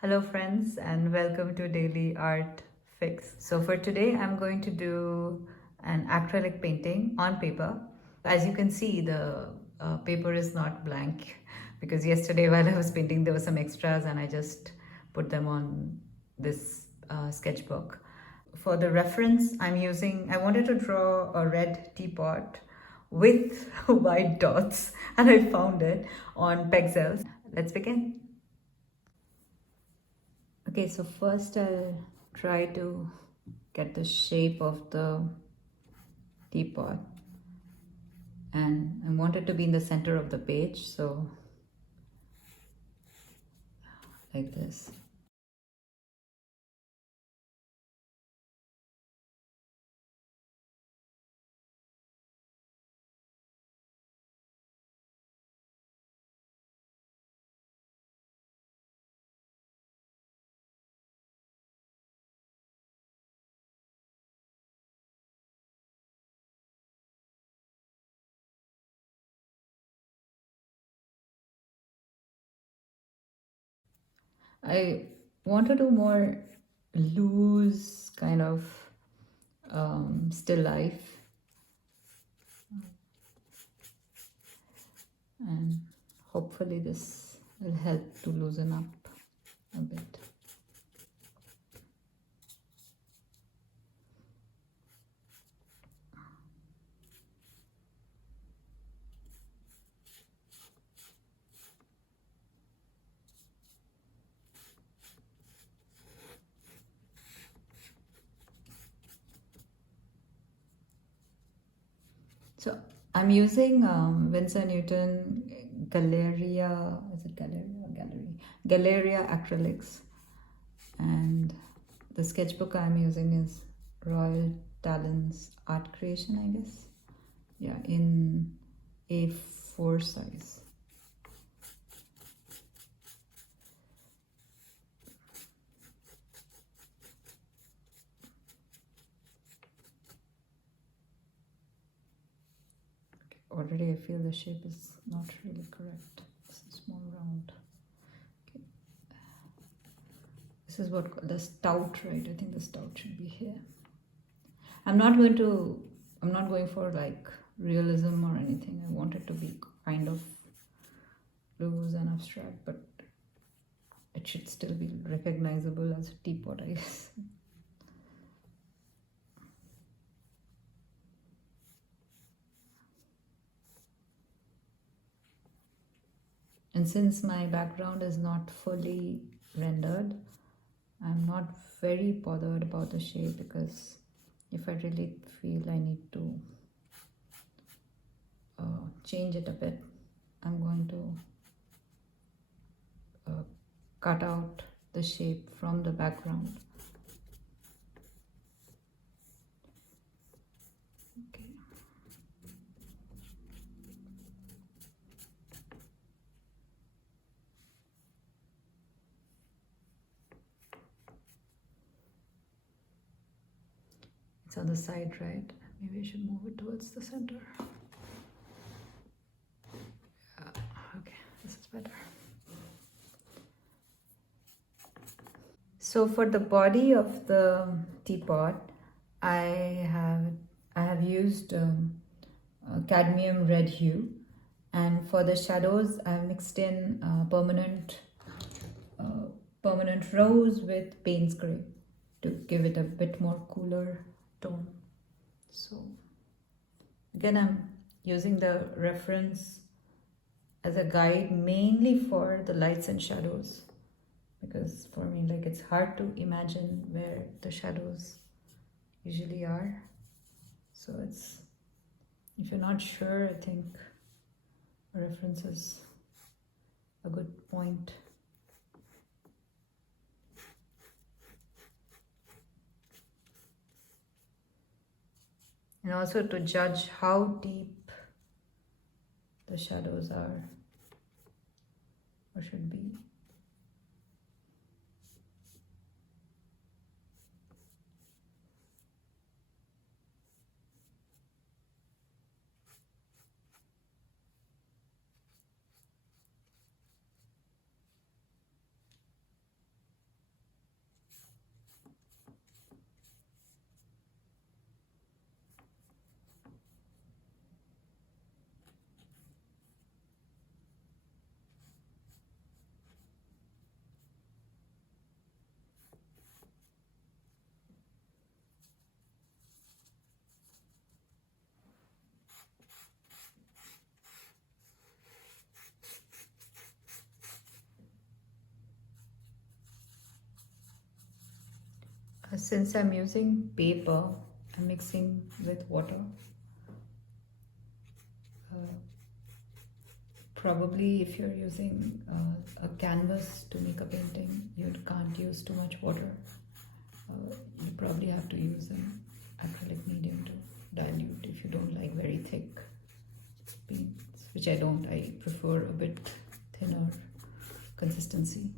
Hello friends and welcome to Daily Art Fix. So for today I'm going to do an acrylic painting on paper. As you can see, the paper is not blank because yesterday while I was painting there were some extras and I just put them on this sketchbook. For the reference I wanted to draw a red teapot with white dots and I found it on Pexels. Let's begin. Okay, so first I'll try to get the shape of the teapot, and I want it to be in the center of the page, so like this. I want to do more loose kind of still life, and hopefully this will help to loosen up a bit. So I'm using Winsor&Newton Galeria, is it Galeria or Gallery? Galeria Acrylics, and the sketchbook I'm using is Royal Talons Art Creation, I guess. Yeah, in A4 size. Already I feel the shape is not really correct. This is more round. Okay. This is what the stout, right? I think the stout should be here. I'm not going for like realism or anything. I want it to be kind of loose and abstract, but it should still be recognizable as a teapot, I guess. And since my background is not fully rendered, I'm not very bothered about the shape, because if I really feel I need to change it a bit, I'm going to cut out the shape from the background. Okay. It's on the side, right? Maybe I should move it towards the center. Okay, this is better. So for the body of the teapot, I have used cadmium red hue, and for the shadows I've mixed in permanent rose with Payne's gray to give it a bit more cooler tone. So again, I'm using the reference as a guide mainly for the lights and shadows, because for me, like, it's hard to imagine where the shadows usually are. So it's, if you're not sure, I think a reference is a good point. And also to judge how deep the shadows are or should be. since I'm using paper, I'm mixing with water. Probably if you're using a canvas to make a painting, you can't use too much water. You probably have to use an acrylic medium to dilute if you don't like very thick paints, which I don't. I prefer a bit thinner consistency.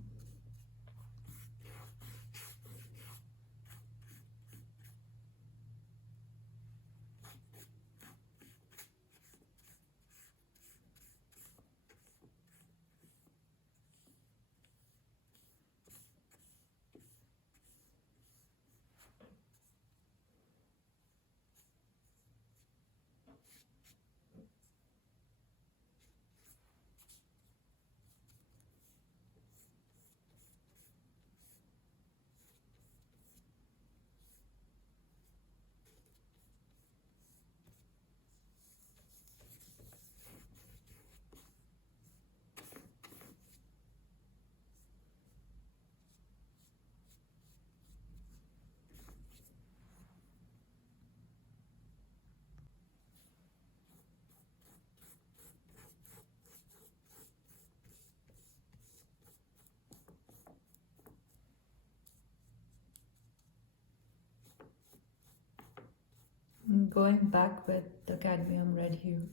Going back with the cadmium red hue,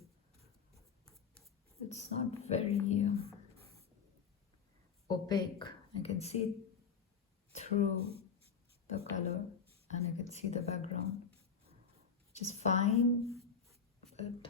it's not very opaque. I can see through the color and I can see the background, which is fine, but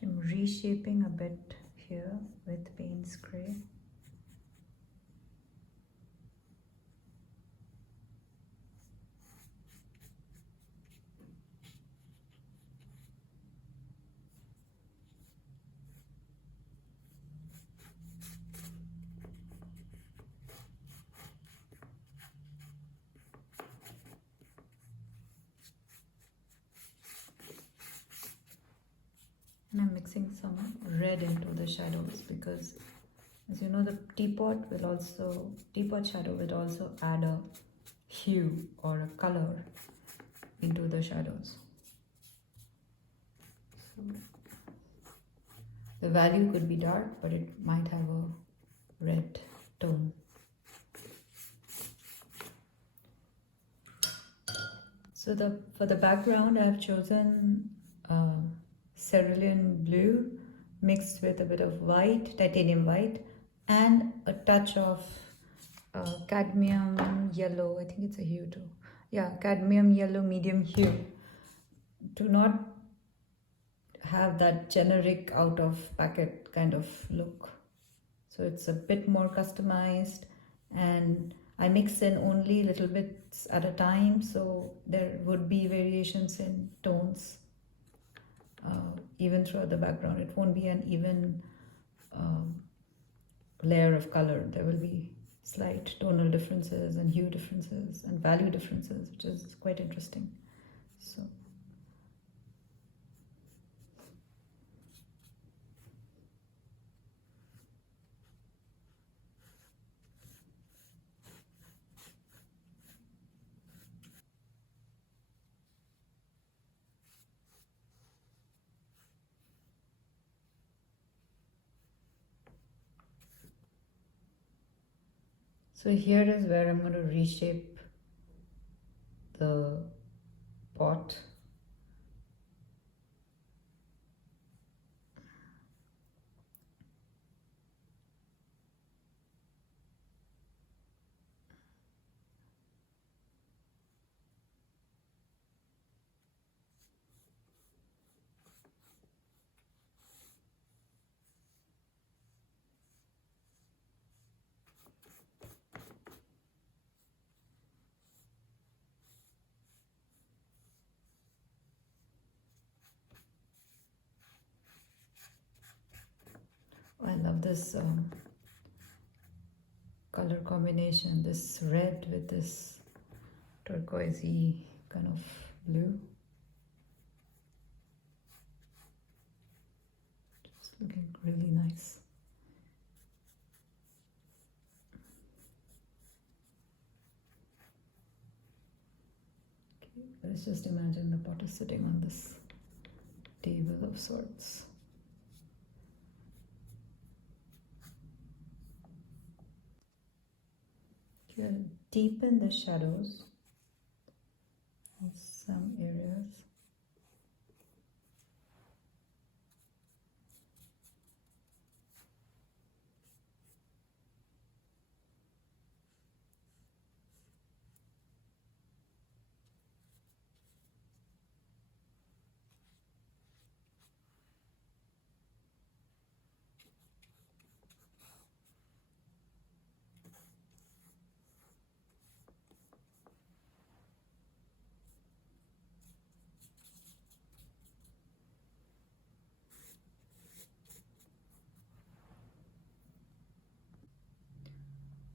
I'm reshaping a bit here with Payne's gray. And I'm mixing some red into the shadows because, as you know, the teapot shadow will also add a hue or a color into the shadows. So the value could be dark, but it might have a red tone. So for the background, I've chosen cerulean blue mixed with a bit of white, titanium white, and a touch of cadmium yellow. I think it's a hue too. Yeah, cadmium yellow medium hue, to not have that generic out of packet kind of look. So it's a bit more customized, and I mix in only little bits at a time, so there would be variations in tones even throughout the background. It won't be an even layer of color. There will be slight tonal differences and hue differences and value differences, which is quite interesting. So So here is where I'm going to reshape the pot. I love this color combination, this red with this turquoisey kind of blue. It's looking really nice. Okay, let's just imagine the pot is sitting on this table of sorts. Okay, deepen the shadows in some areas.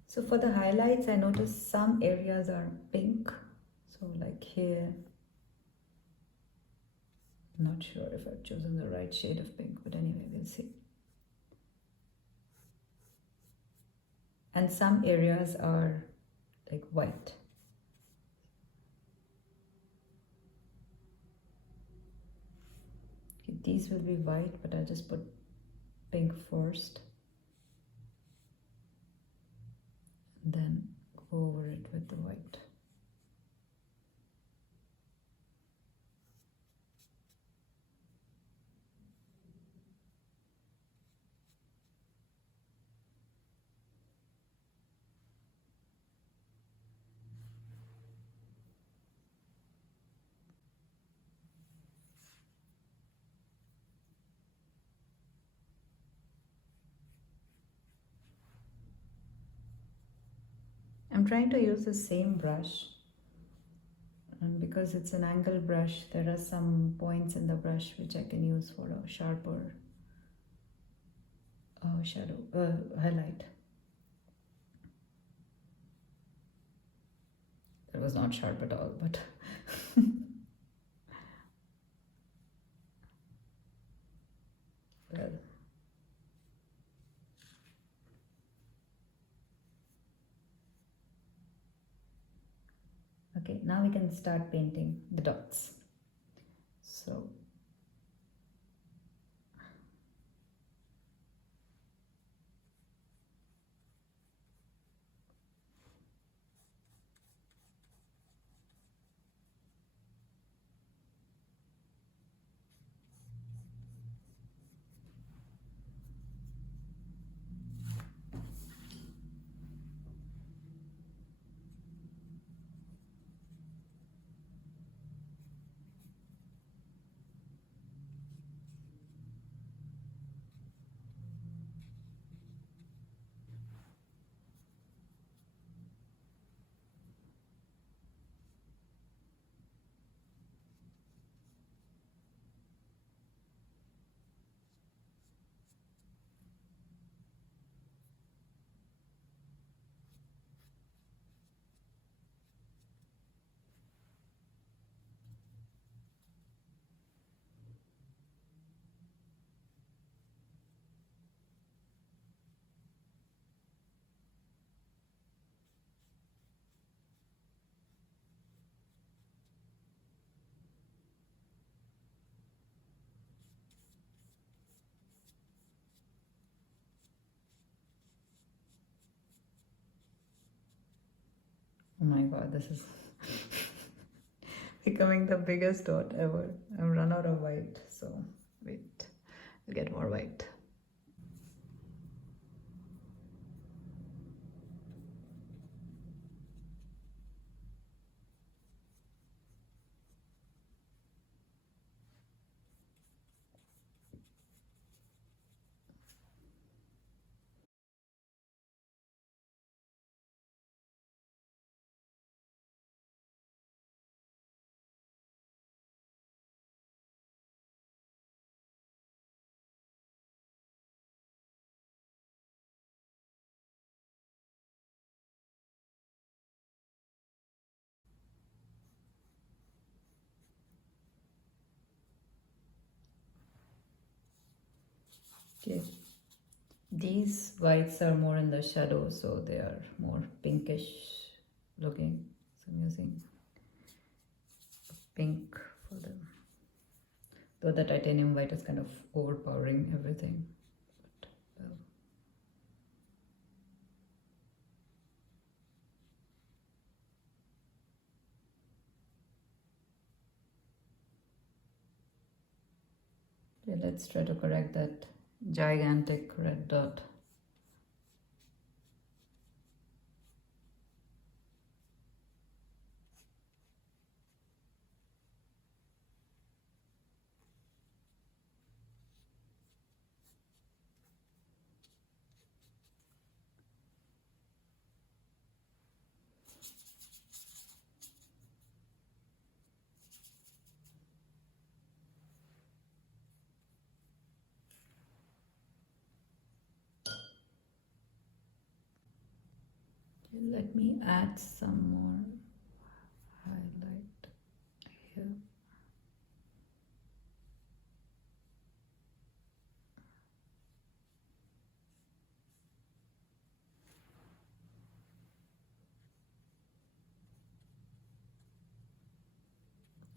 So for the highlights, I noticed some areas are pink. So like here, I'm not sure if I've chosen the right shade of pink, but anyway, we'll see. And some areas are like white. Okay, these will be white, but I just put pink first. And then go over it with the white. I'm trying to use the same brush, and because it's an angle brush, there are some points in the brush which I can use for a sharper highlight. It was not sharp at all, but well. Okay, now we can start painting the dots. So Oh my god, this is becoming the biggest dot ever. I've run out of white, so wait, I'll get more white. Okay. These whites are more in the shadow, so they are more pinkish looking. So I'm using pink for them. Though the titanium white is kind of overpowering everything. But, well. Okay, let's try to correct that gigantic red dot. Okay, let me add some more highlight here.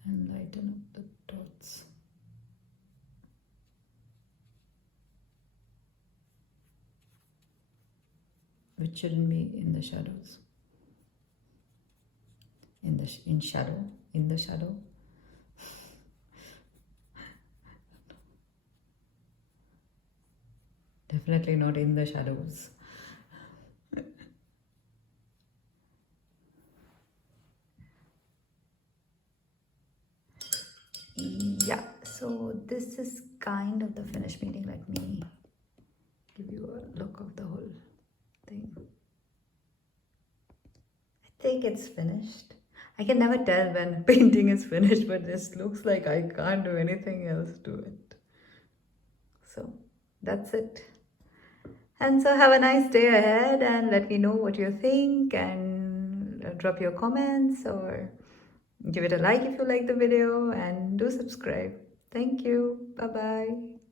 And lighten up the dots. Which shouldn't be in the shadows. In the shadow. Definitely not in the shadows. Yeah, so this is kind of the finished painting. Let me give you a look of the whole thing. I think it's finished. I can never tell when a painting is finished, but this looks like I can't do anything else to it. So that's it. And so have a nice day ahead, and let me know what you think, and drop your comments or give it a like if you like the video, and do subscribe. Thank you. Bye bye.